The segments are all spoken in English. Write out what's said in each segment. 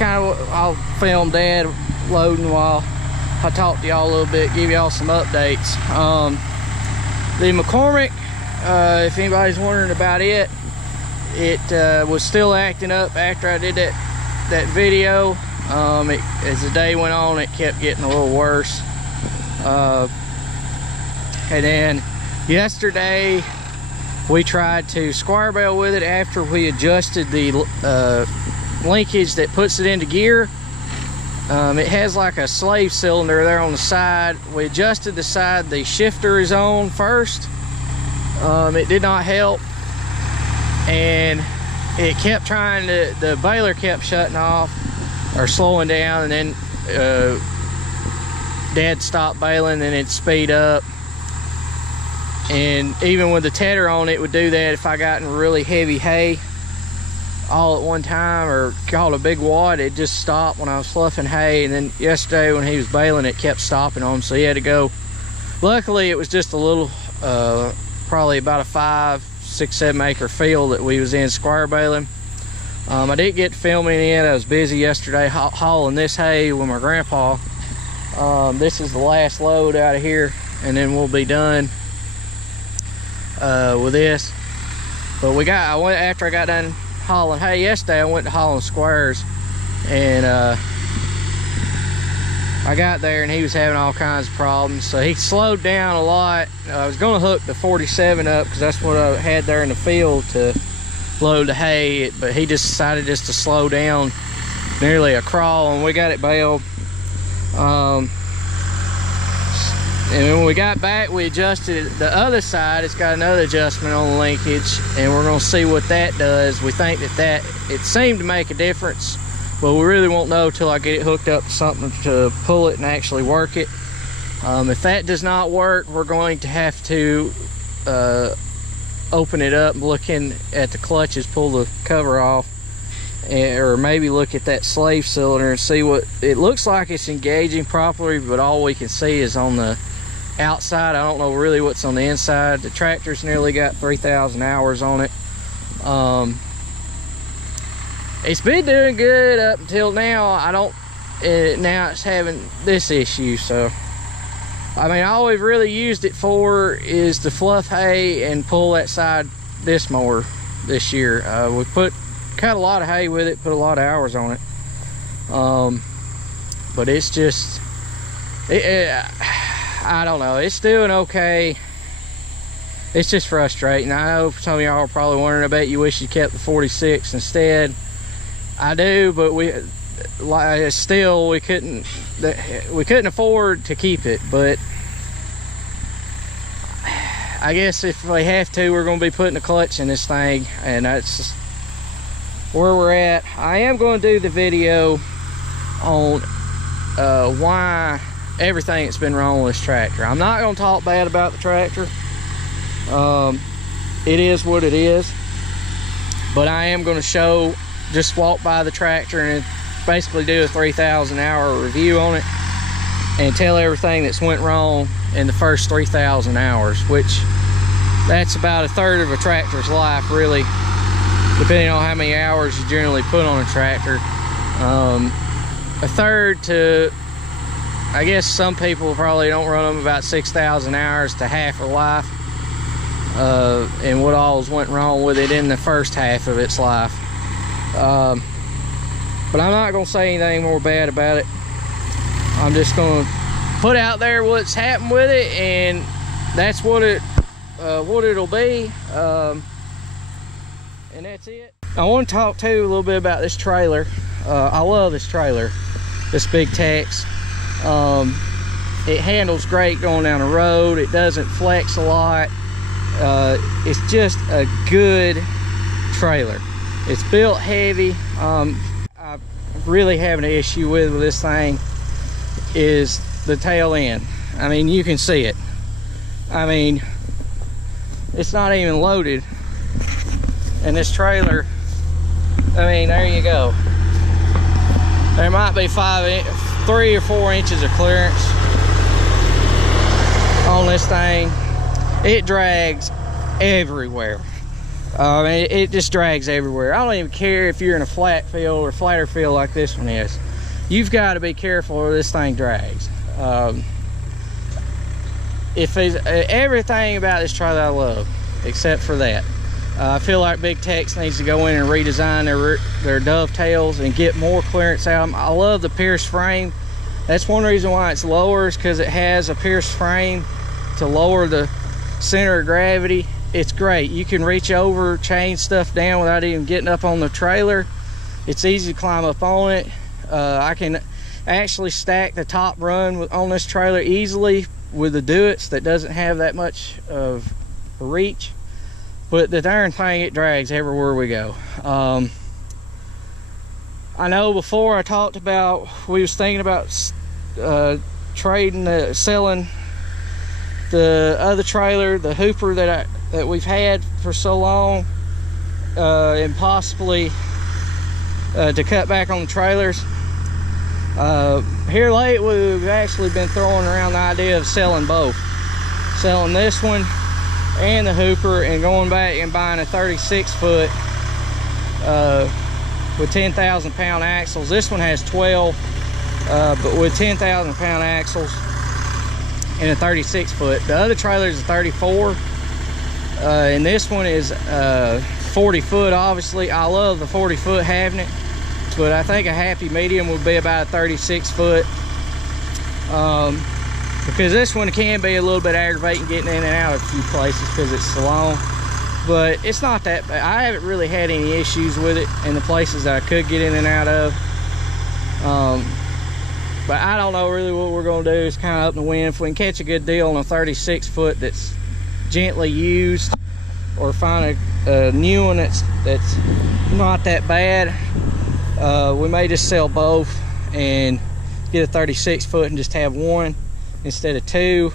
I'll film Dad loading while I talk to y'all a little bit, give y'all some updates. The Mccormick, if anybody's wondering about it, it was still acting up after I did that video. As the day went on, it kept getting a little worse. And then yesterday we tried to square bale with it after we adjusted the linkage that puts it into gear. It has like a slave cylinder there on the side. We adjusted the side the shifter is on first. It did not help, and it kept trying to, the baler kept shutting off or slowing down, and then Dad stopped baling and it'd speed up. And even with the tedder on, it would do that if I got in really heavy hay all at one time or caught a big wad. It just stopped when I was fluffing hay. And then yesterday when he was baling, it kept stopping on him, so he had to go. Luckily it was just a little probably about a 5, 6, 7 acre field that we was in square baling. I didn't get filming it. I was busy yesterday hauling this hay with my grandpa. This is the last load out of here, and then we'll be done with this. But after I got done hauling hay yesterday, I went to hauling squares, and I got there and he was having all kinds of problems, so he slowed down a lot. I was going to hook the 47 up because that's what I had there in the field to load the hay, but he just decided just to slow down nearly a crawl, and we got it baled. And when we got back, we adjusted the other side. It's got another adjustment on the linkage, and we're going to see what that does. We think that it seemed to make a difference, but we really won't know till I get it hooked up to something to pull it and actually work it. If that does not work, we're going to have to open it up and look in at the clutches, pull the cover off, or maybe look at that slave cylinder and see what it looks like. It's engaging properly, but all we can see is on the outside. I don't know really what's on the inside. The tractor's nearly got 3,000 hours on it. It's been doing good up until now. Now it's having this issue. So I mean, all we've really used it for is to fluff hay and pull that side disc mower this year. We cut a lot of hay with it, put a lot of hours on it. But it's just I don't know, it's doing okay. It's just frustrating. I know some of y'all are probably wondering, I bet you wish you kept the 46 instead. I do, but we couldn't afford to keep it. But I guess if we have to, we're going to be putting a clutch in this thing, and that's just where we're at. I am going to do the video on why everything that's been wrong with this tractor. I'm not going to talk bad about the tractor. It is what it is, but I am going to show, just walk by the tractor and basically do a 3,000 hour review on it and tell everything that's went wrong in the first 3,000 hours, which that's about a third of a tractor's life, really, depending on how many hours you generally put on a tractor. A third to, I guess some people probably don't run them about 6,000 hours to half a life, and what all's went wrong with it in the first half of its life. But I'm not going to say anything more bad about it. I'm just going to put out there what's happened with it, and that's what it'll be. And that's it. I want to talk too a little bit about this trailer. I love this trailer, this big texx. It handles great going down the road. It doesn't flex a lot. It's just a good trailer. It's built heavy. I'm really having an issue with this thing is the tail end. I mean, you can see it. I mean, it's not even loaded, and this trailer, I mean, there you go. There might be 3 or 4 inches of clearance on this thing. It drags everywhere. It just drags everywhere. I don't even care if you're in a flat field or flatter field like this one is. You've got to be careful or this thing drags. If it's, everything about this trailer I love, except for that. I feel like Big Tex needs to go in and redesign their dovetails and get more clearance out of them. I love the pierced frame. That's one reason why it's lower, is because it has a pierced frame to lower the center of gravity. It's great. You can reach over, change stuff down without even getting up on the trailer. It's easy to climb up on it. I can actually stack the top run on this trailer easily with the Duets that doesn't have that much of a reach. But the darn thing, it drags everywhere we go. I know before I talked about, we was thinking about selling the other trailer, the Hooper that we've had for so long, and possibly to cut back on the trailers. Here late, we've actually been throwing around the idea of selling both. Selling this one and the Hooper, and going back and buying a 36 foot with 10,000 pound axles. This one has 12, but with 10,000 pound axles and a 36 foot. The other trailer is a 34, and this one is 40 foot. Obviously, I love the 40 foot having it, but I think a happy medium would be about a 36 foot. Because this one can be a little bit aggravating getting in and out of a few places because it's so long. But it's not that bad. I haven't really had any issues with it in the places that I could get in and out of. But I don't know really what we're going to do. It's kind of up in the wind. If we can catch a good deal on a 36 foot that's gently used, or find a new one that's not that bad, we may just sell both and get a 36 foot and just have one instead of two.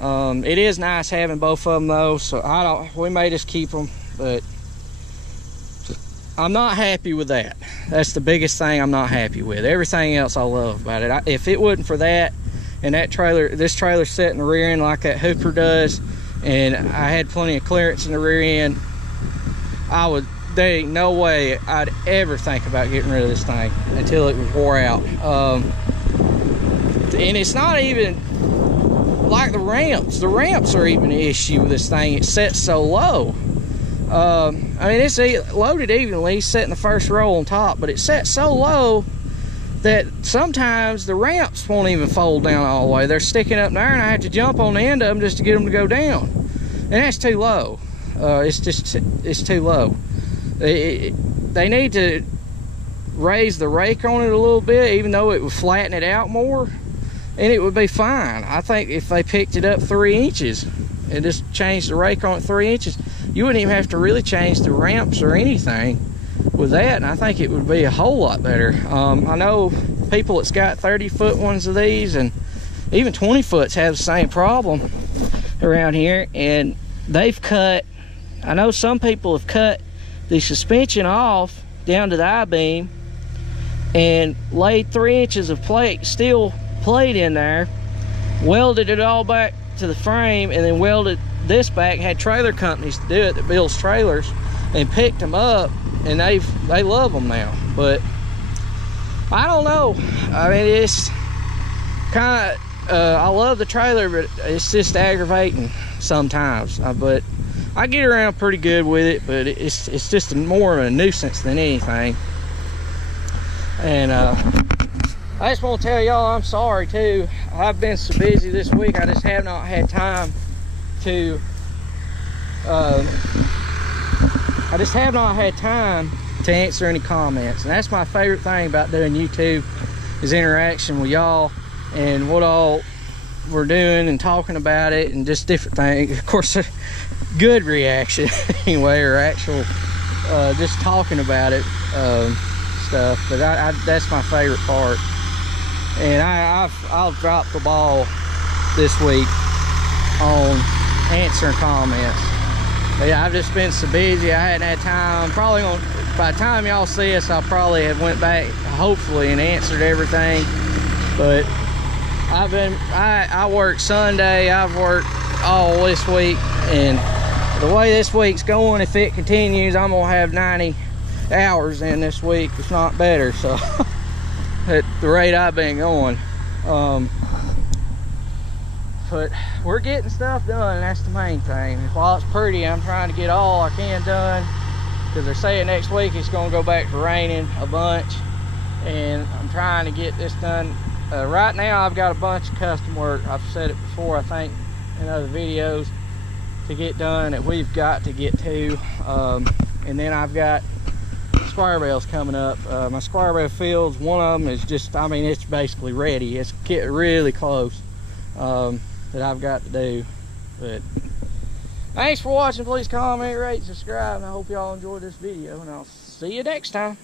It is nice having both of them though, so we may just keep them, but I'm not happy with that. That's the biggest thing I'm not happy with. Everything else I love about it. If it wasn't for that, and this trailer set in the rear end like that Hooper does, and I had plenty of clearance in the rear end, there ain't no way I'd ever think about getting rid of this thing until it was wore out. And it's not even like the ramps. The ramps are even an issue with this thing. It's set so low. I mean, it's loaded evenly, set in the first row on top, but it's set so low that sometimes the ramps won't even fold down all the way. They're sticking up there, and I have to jump on the end of them just to get them to go down. And that's too low. It's too low. They need to raise the rake on it a little bit, even though it would flatten it out more, and it would be fine. I think if they picked it up 3 inches and just changed the rake on it 3 inches, you wouldn't even have to really change the ramps or anything with that, and I think it would be a whole lot better. I know people that's got 30 foot ones of these, and even 20 foots have the same problem around here, and they've cut, I know some people have cut the suspension off down to the I-beam and laid 3 inches of steel plate in there, welded it all back to the frame, and then welded this back. Had trailer companies to do it that builds trailers, and picked them up, and they love them now. But I don't know. I mean, it's kind of I love the trailer, but it's just aggravating sometimes. But I get around pretty good with it, but it's just more of a nuisance than anything. And I just want to tell y'all I'm sorry too. I've been so busy this week, I just have not had time to answer any comments. And that's my favorite thing about doing YouTube, is interaction with y'all and what all we're doing and talking about it and just different things. Of course, a good reaction anyway, or actual just talking about it stuff. But that's my favorite part. And I'll drop the ball this week on answering comments. But yeah, I've just been so busy, I hadn't had time. By the time y'all see us, I'll probably have went back, hopefully, and answered everything. But I worked Sunday, I've worked all this week, and the way this week's going, if it continues, I'm gonna have 90 hours in this week, if not better. So at the rate I've been going, but we're getting stuff done, and that's the main thing. While it's pretty, I'm trying to get all I can done, because they're saying next week it's going to go back to raining a bunch, and I'm trying to get this done. Right now I've got a bunch of custom work, I've said it before I think in other videos, to get done that we've got to get to, and then I've got square bales coming up. My square bale fields, one of them is just, I mean, it's basically ready. It's getting really close, that I've got to do. But thanks for watching. Please comment, rate, subscribe, and I hope y'all enjoyed this video, and I'll see you next time.